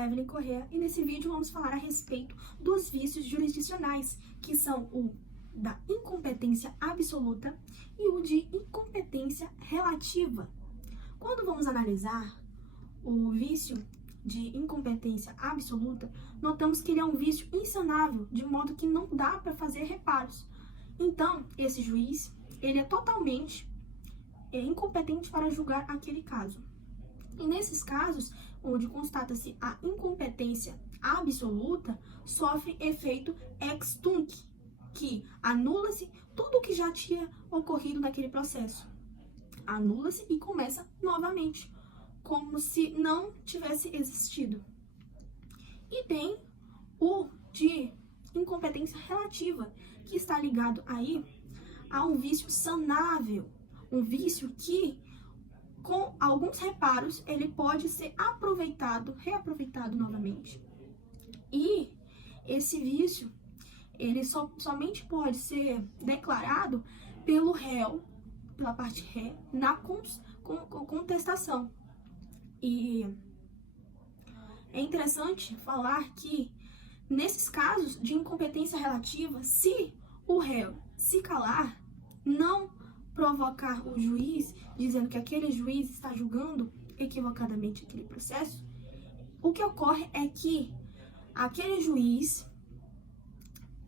a Evelyn Correa e nesse vídeo vamos falar a respeito dos vícios jurisdicionais, que são o da incompetência absoluta e o de incompetência relativa. Quando vamos analisar o vício de incompetência absoluta, notamos que ele é um vício insanável, de modo que não dá para fazer reparos. Então, esse juiz, ele é totalmente incompetente para julgar aquele caso. E nesses casos, onde constata-se a incompetência absoluta, sofre efeito ex tunc, que anula-se tudo o que já tinha ocorrido naquele processo. Anula-se e começa novamente, como se não tivesse existido. E tem o de incompetência relativa, que está ligado aí a um vício sanável, um vício que, com alguns reparos, ele pode ser reaproveitado novamente. E esse vício, ele somente pode ser declarado pelo réu, pela parte ré, na contestação. E é interessante falar que, nesses casos de incompetência relativa, se o réu se calar, não provocar o juiz, dizendo que aquele juiz está julgando equivocadamente aquele processo, o que ocorre é que aquele juiz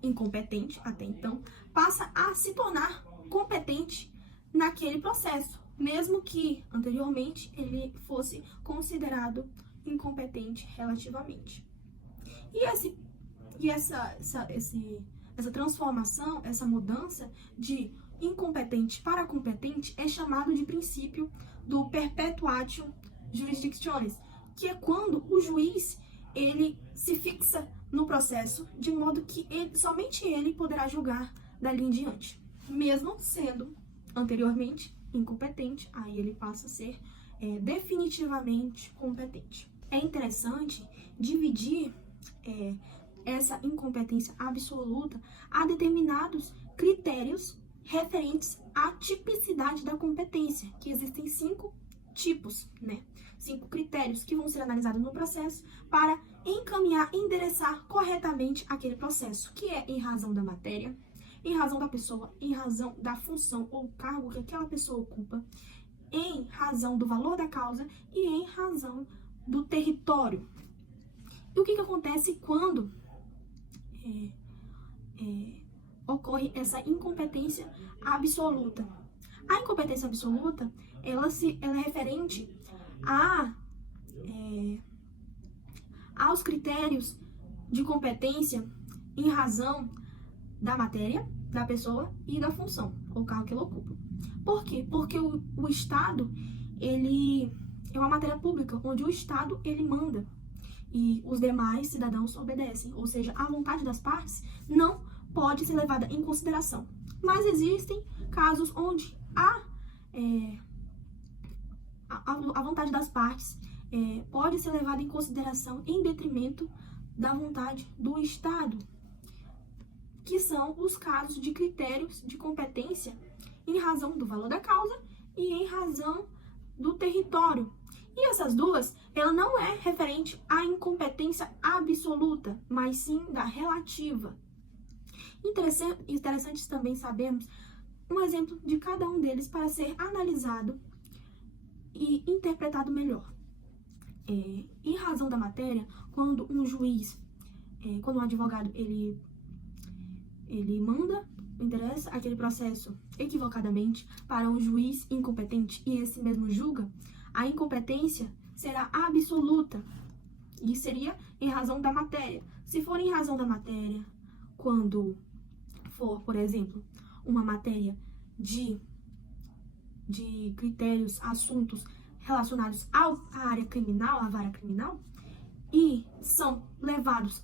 incompetente até então passa a se tornar competente naquele processo, mesmo que anteriormente ele fosse considerado incompetente relativamente. E essa transformação, essa mudança de incompetente para competente é chamado de princípio do perpetuatio jurisdictionis, que é quando o juiz ele se fixa no processo, de modo que somente ele poderá julgar dali em diante. Mesmo sendo anteriormente incompetente, aí ele passa a ser definitivamente competente. É interessante dividir essa incompetência absoluta a determinados critérios referentes à tipicidade da competência, que existem 5 tipos, 5 critérios que vão ser analisados no processo para endereçar corretamente aquele processo, que é em razão da matéria, em razão da pessoa, em razão da função ou cargo que aquela pessoa ocupa, em razão do valor da causa e em razão do território. E o que acontece quando ocorre essa incompetência absoluta? A incompetência absoluta, ela é referente aos critérios de competência em razão da matéria, da pessoa e da função, ou cargo que ela ocupa. Por quê? Porque o Estado, ele é uma matéria pública, onde o Estado, ele manda e os demais cidadãos obedecem, ou seja, a vontade das partes não pode ser levada em consideração. Mas existem casos onde a vontade das partes pode ser levada em consideração em detrimento da vontade do Estado, que são os casos de critérios de competência em razão do valor da causa e em razão do território. E essas duas, ela não é referente à incompetência absoluta, mas sim da relativa. Interessante também sabermos um exemplo de cada um deles para ser analisado e interpretado melhor. Em razão da matéria, quando um juiz, quando um advogado, ele endereça aquele processo equivocadamente para um juiz incompetente e esse mesmo julga, a incompetência será absoluta e seria em razão da matéria. Se for em razão da matéria, quando for, por exemplo, uma matéria de critérios, assuntos relacionados à área criminal, à vara criminal, e são levados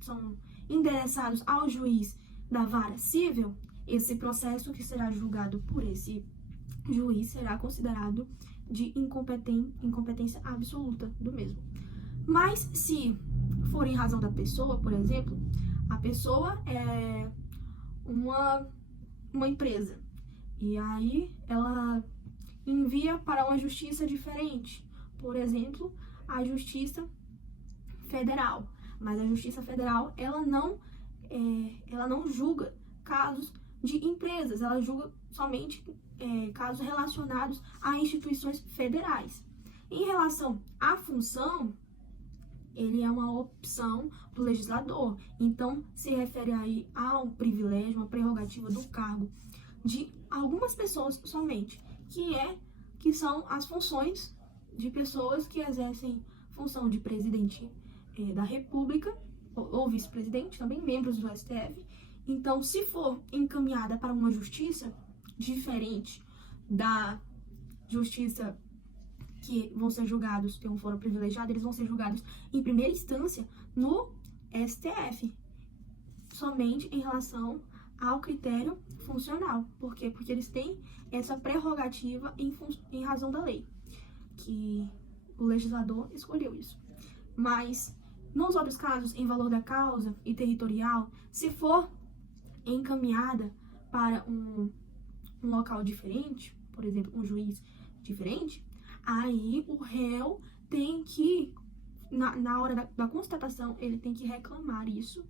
são endereçados ao juiz da vara civil, esse processo que será julgado por esse juiz será considerado de incompetência absoluta do mesmo. Mas se for em razão da pessoa, por exemplo, a pessoa é uma empresa e aí ela envia para uma justiça diferente. Por exemplo, a justiça federal. Mas a Justiça Federal, ela não julga casos de empresas, ela julga somente casos relacionados a instituições federais. Em relação à função, ele é uma opção do legislador. Então, se refere aí a um privilégio, uma prerrogativa do cargo de algumas pessoas somente, que são as funções de pessoas que exercem função de presidente da República, ou vice-presidente, também membros do STF. Então, se for encaminhada para uma justiça diferente da justiça que vão ser julgados, que não foram privilegiados, eles vão ser julgados em primeira instância no STF, somente em relação ao critério funcional. Por quê? Porque eles têm essa prerrogativa em razão da lei, que o legislador escolheu isso. Mas, nos outros casos, em valor da causa e territorial, se for encaminhada para um local diferente, por exemplo, um juiz diferente, aí o réu tem que, na hora da constatação, ele tem que reclamar isso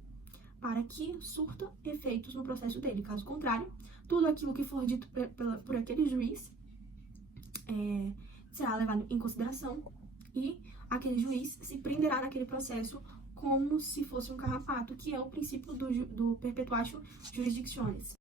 para que surta efeitos no processo dele. Caso contrário, tudo aquilo que for dito por aquele juiz será levado em consideração e aquele juiz se prenderá naquele processo como se fosse um carrapato, que é o princípio do perpetuatio jurisdictionis.